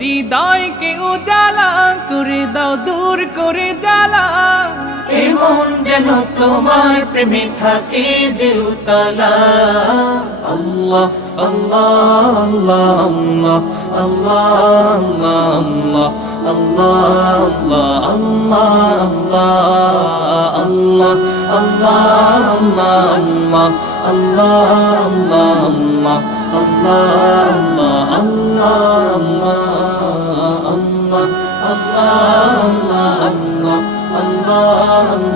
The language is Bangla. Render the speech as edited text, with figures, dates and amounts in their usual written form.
হৃদয়কে উজালা করে দাও, দূর করে জ্বালা। এমন যেন তোমার প্রেমে থাকে যে উতলা। আল্লাহ আল্লাহ আল্লাহ আল্লাহ আল্লাহ আল্লাহ আল্লাহ আল্লাহ আল্লাহ আল্লাহ আল্লাহ আল্লাহ আল্লাহ আল্লাহ আল্লাহ আল্লাহ আল্লাহ আল্লাহ